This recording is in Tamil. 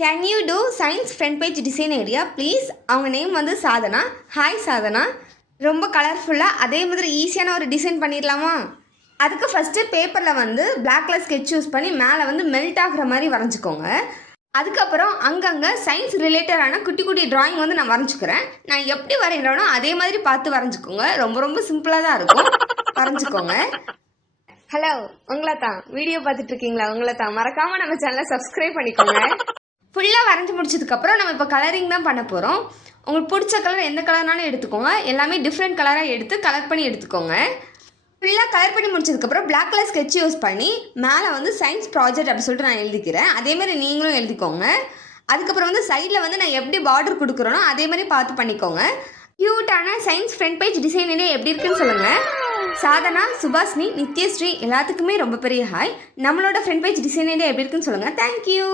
Can you do science front page design area please? அவங்க நேம் வந்து சாதனா. ஹாய் சாதனா. ரொம்ப கலர்ஃபுல்லாக அதே மாதிரி ஈஸியான ஒரு டிசைன் பண்ணிடலாமா? அதுக்கு ஃபஸ்ட்டு பேப்பரில் வந்து பிளாக் கலர் ஸ்கெட்ச் யூஸ் பண்ணி மேலே வந்து மெல்ட் ஆகிற மாதிரி வரைஞ்சிக்கோங்க. அதுக்கப்புறம் அங்கங்கே சயின்ஸ் ரிலேட்டடான குட்டி குட்டி ட்ராயிங் வந்து நான் வரைஞ்சிக்கிறேன். நான் எப்படி வரைகிறேனோ அதே மாதிரி பார்த்து வரைஞ்சிக்கோங்க. ரொம்ப ரொம்ப சிம்பிளாக தான் இருக்கும், வரைஞ்சிக்கோங்க. ஹலோ, உங்களை தான் வீடியோ பார்த்துட்டு இருக்கீங்களா? உங்களை தான் மறக்காமல் நம்ம சேனலை சப்ஸ்கிரைப் பண்ணிக்கோங்க. ஃபுல்லாக வரைஞ்சி முடிச்சதுக்கப்புறம் நம்ம இப்போ கலரிங் தான் பண்ண போகிறோம். உங்களுக்கு பிடிச்ச கலர் எந்த கலர்னாலும் எடுத்துக்கோங்க. எல்லாமே டிஃப்ரெண்ட் கலராக எடுத்து கலர் பண்ணி எடுத்துக்கோங்க. ஃபுல்லாக கலர் பண்ணி முடிச்சதுக்கப்புறம் பிளாக் கலர் ஸ்கெட்ச் யூஸ் பண்ணி மேலே வந்து சயின்ஸ் ப்ராஜெக்ட் அப்படி சொல்லிட்டு நான் எழுதிக்கிறேன். அதேமாதிரி நீங்களும் எழுதிக்கோங்க. அதுக்கப்புறம் வந்து சைடில் வந்து நான் எப்படி பார்டர் கொடுக்குறேனோ அதே மாதிரி பார்த்து பண்ணிக்கோங்க. க்யூட்டான சயின்ஸ் ஃப்ரண்ட் பேஜ் டிசைனே எப்படி இருக்குன்னு சொல்லுங்கள். சாதனா, சுபாஷினி, நித்யஸ்ரீ எல்லாத்துக்குமே ரொம்ப பெரிய ஹாய். நம்மளோட ஃப்ரண்ட் பேஜ் டிசைனே எப்படி இருக்குன்னு சொல்லுங்கள். தேங்க்யூ.